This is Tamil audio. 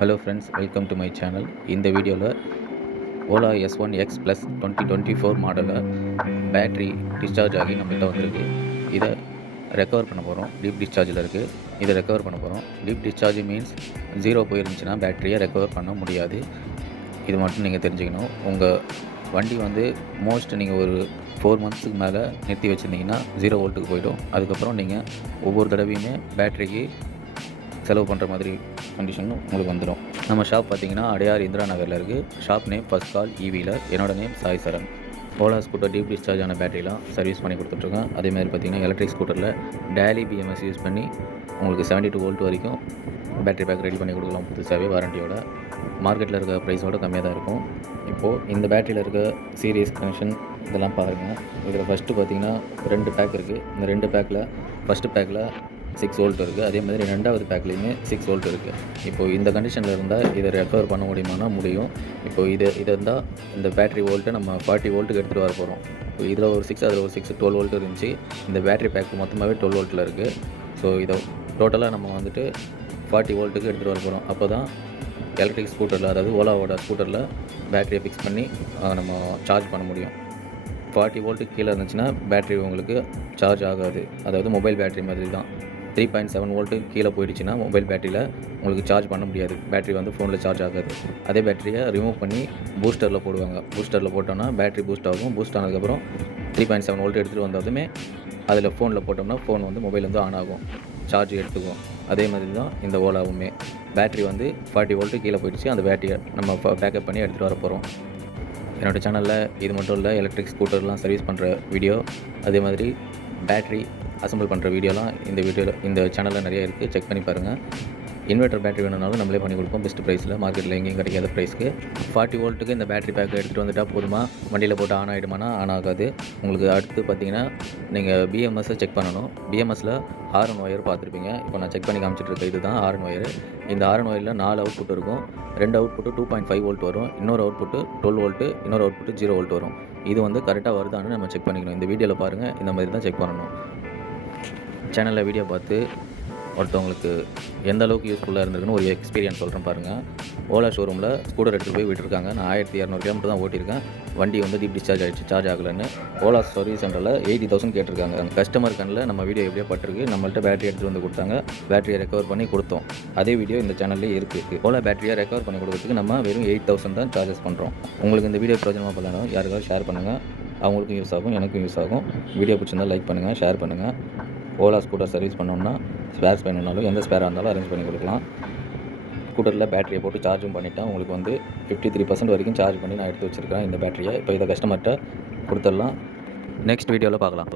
Hello friends, welcome to my channel. இந்த வீடியோவில் ஓலா S1X ப்ளஸ் 2024 மாடலில் பேட்ரி டிஸ்சார்ஜ் ஆகி நம்மள்கிட்ட வந்திருக்கு. இதை ரெக்கவர் பண்ண போகிறோம். டீப் டிஸ்சார்ஜில் இருக்குது. இதை ரெக்கவர் பண்ண போகிறோம். டீப் டிஸ்சார்ஜ் மீன்ஸ் 0 போயிருந்துச்சுன்னா பேட்டரியை ரெக்கவர் பண்ண முடியாது. இது மட்டும் நீங்கள் தெரிஞ்சுக்கணும். உங்கள் வண்டி நீங்கள் ஒரு 4 மந்த்ஸுக்கு மேலே நிறுத்தி வச்சுருந்தீங்கன்னா 0 வோல்ட்டுக்கு போய்டும். அதுக்கப்புறம் நீங்கள் ஒவ்வொரு தடவையுமே பேட்டரிக்கு செலவு பண்ணுற மாதிரி கண்டிஷன் உங்களுக்கு வந்துடும். நம்ம ஷாப் பார்த்தீங்கன்னா அடையார் இந்திரா நகரில் இருக்குது. ஷாப் நேம் ஃபர்ஸ்ட் கால் EVயில். என்னோட name Sai Charan. Ola scooter deep discharge ஆன பேட்டரிலாம் சர்வீஸ் பண்ணி கொடுத்துட்ருக்கேன். அதேமாதிரி பார்த்தீங்கன்னா எலக்ட்ரிக் ஸ்கூட்டரில் டேலி BMS யூஸ் பண்ணி உங்களுக்கு 72 வோல்ட் வரைக்கும் பேட்டரி பேக் ரெடி பண்ணி கொடுக்கலாம் புதுசாகவே வாரண்டியோட. மார்க்கெட்டில் இருக்க ப்ரைஸோட கம்மியாக தான் இருக்கும். இப்போது இந்த பேட்டரியில் இருக்க சீரியஸ் கனெக்ஷன் இதெல்லாம் பாருங்கள். இதில் ஃபஸ்ட்டு பார்த்தீங்கன்னா 2 பேக் இருக்குது. இந்த 2 பேக்கில் ஃபஸ்ட்டு பேக்கில் 6 வோல்ட் இருக்குது. அதே மாதிரி 2வது பேக்லேயுமே 6 வோல்ட் இருக்குது. இப்போது இந்த கண்டிஷனில் இருந்தால் இதை ரெக்கவர் பண்ண முடியுமானா முடியும். இப்போது இதை இருந்தால் இந்த பேட்டரி வோல்ட்டை நம்ம 40 வோல்ட்டுக்கு எடுத்துகிட்டு வர போகிறோம். இப்போ இதில் ஒரு 6, அதில் ஒரு 6, 12 வோல்ட் இருந்துச்சு. இந்த பேட்டரி பேக் மொத்தமாகவே 12 வோல்ட்டில் இருக்குது. ஸோ இதை டோட்டலாக நம்ம 40 வோல்ட்டுக்கு எடுத்துகிட்டு வர போகிறோம். அப்போ தான் எலக்ட்ரிக் ஸ்கூட்டரில், அதாவது ஓலாவோட ஸ்கூட்டரில் பேட்டரியை ஃபிக்ஸ் பண்ணி நம்ம சார்ஜ் பண்ண முடியும். 40 வோல்ட்டுக்கு கீழே இருந்துச்சுன்னா பேட்டரி உங்களுக்கு சார்ஜ் ஆகாது. அதாவது மொபைல் பேட்டரி மாதிரி தான். 3.7 வோல்ட்டுக்கு கீழே போயிடுச்சுன்னா மொபைல் பேட்டரியில் உங்களுக்கு சார்ஜ் பண்ண முடியாது. பேட்டரி ஃபோனில் சார்ஜ் ஆகாது. அதே பேட்டரியை ரிமூவ் பண்ணி பூஸ்டரில் போடுவாங்க. பூஸ்டரில் போட்டோம்னா பேட்டரி பூஸ்ட் ஆகும். பூஸ்ட் ஆனதுக்கப்புறம் 3.7 வோல்ட் எடுத்துகிட்டு வந்ததுமே அதில் ஃபோனில் போட்டோம்னா ஃபோன் மொபைல் ஆன் ஆகும், சார்ஜ் எடுத்துக்கும். அதே மாதிரி தான் இந்த ஓலாவுமே. பேட்டரி 40 வோல்ட்டு கீழே போயிடுச்சு. அந்த பேட்டரியை நம்ம பேக்கப் பண்ணி எடுத்துகிட்டு வர போகிறோம். என்னோடய சேனலில் இது மட்டும் இல்லை, எலக்ட்ரிக் ஸ்கூட்டர்லாம் சர்வீஸ் பண்ணுற வீடியோ, அதே மாதிரி பேட்டரி அசம்பிள் பண்ணுற வீடியோலாம் இந்த சேனலில் நிறைய இருக்குது. செக் பண்ணி பாருங்கள். இன்வெர்ட்டர் பேட்டரி வேணுனாலும் நம்மளே பண்ணி கொடுப்போம் பெஸ்ட் ப்ரைஸில். மார்க்கெட்டில் எங்கேயும் கிடைக்காத ப்ரைஸ்க்கு. 40 வோல்ட்டுக்கு இந்த பேட்டரி பேக்கை எடுத்துகிட்டு வந்துட்டால் போதுமா? வண்டியில் போட்டு ஆன் ஆகிடுமானா ஆன் ஆகாது. உங்களுக்கு அடுத்து பார்த்தீங்கன்னா நீங்கள் BMSஸை செக் பண்ணணும். BMSயில் ஹாரன் ஒயர் பார்த்துருப்பீங்க. இப்போ நான் செக் பண்ணி காமிச்சிட்ருக்கேன். இதுதான் ஹாரன் ஒயர். இந்த ஹாரன் ஒயரில் 4 அவுட்புட் இருக்கும். 2 அவுட்புட்டு 2.5 வோல்ட் வரும். இன்னொரு அவுட்புட்டு 12 வோல்ட்டு, இன்னொரு அவுட்புட்டு 0 வோல்ட் வரும். இது கரெக்டாக வருதான்னு நம்ம செக் பண்ணிக்கணும். இந்த வீடியோவில் பாருங்கள். இந்த மாதிரி தான் செக் பண்ணணும். சேனலில் வீடியோ பார்த்து ஒருத்தவங்களுக்கு எந்த அளவுக்கு யூஸ்ஃபுல்லாக இருந்திருக்குன்னு ஒரு எக்ஸ்பீரியன்ஸ் சொல்கிறேன் பாருங்கள். ஓலா ஷோரூமில் ஸ்கூட்டர் எடுத்துகிட்டு போய் விட்டுருக்காங்க. நான் 1200 கிலோமீட்டர் தான் ஓட்டியிருக்கேன். வண்டி டீப் டிஸ்சார்ஜ் ஆகிடுச்சு, சார்ஜ் ஆகலைன்னு. ஓலா சர்வீஸ் சென்டரில் 80,000 கேட்டிருக்காங்க. அந்த கஸ்டமர் கண்ணில் நம்ம வீடியோ எப்படியோ பட்டிருக்கு. நம்மள்ட்ட பேட்டரி எடுத்துகிட்டு கொடுத்தாங்க. பேட்டரியை ரெக்கவர் பண்ணி கொடுத்தோம். அதே வீடியோ இந்த சேனல்லே இருக்குது. ஓலா பேட்டரியை ரெக்கவர் பண்ணி கொடுக்கறதுக்கு நம்ம வெறும் 8,000 தான் சார்ஜஸ் பண்ணுறோம். உங்களுக்கு இந்த வீடியோ பிரயோஜனமாக பண்ணணும். யாருக்காவது ஷேர் பண்ணுங்கள். அவங்களுக்கும் யூஸ் ஆகும், எனக்கும் யூஸ் ஆகும். வீடியோ பிடிச்சிருந்தால் லைக் பண்ணுங்கள், ஷேர் பண்ணுங்கள். ஓலா ஸ்கூட்டர் சர்வீஸ் பண்ணோம்னா ஸ்பேர்ஸ் வேணும்னாலும் எந்த ஸ்பேராக இருந்தாலும் அரேஞ்ச் பண்ணி கொடுக்கலாம். ஸ்கூட்டரில் பேட்டரியை போட்டு சார்ஜும் பண்ணிவிட்டேன். உங்களுக்கு 53% வரைக்கும் சார்ஜ் பண்ணி நான் எடுத்து வச்சுருக்கேன் இந்த பேட்டரியை. இப்போ இதை கஸ்டமர்கிட்ட கொடுத்துடலாம். நெக்ஸ்ட் வீடியோவில் பார்க்கலாம்.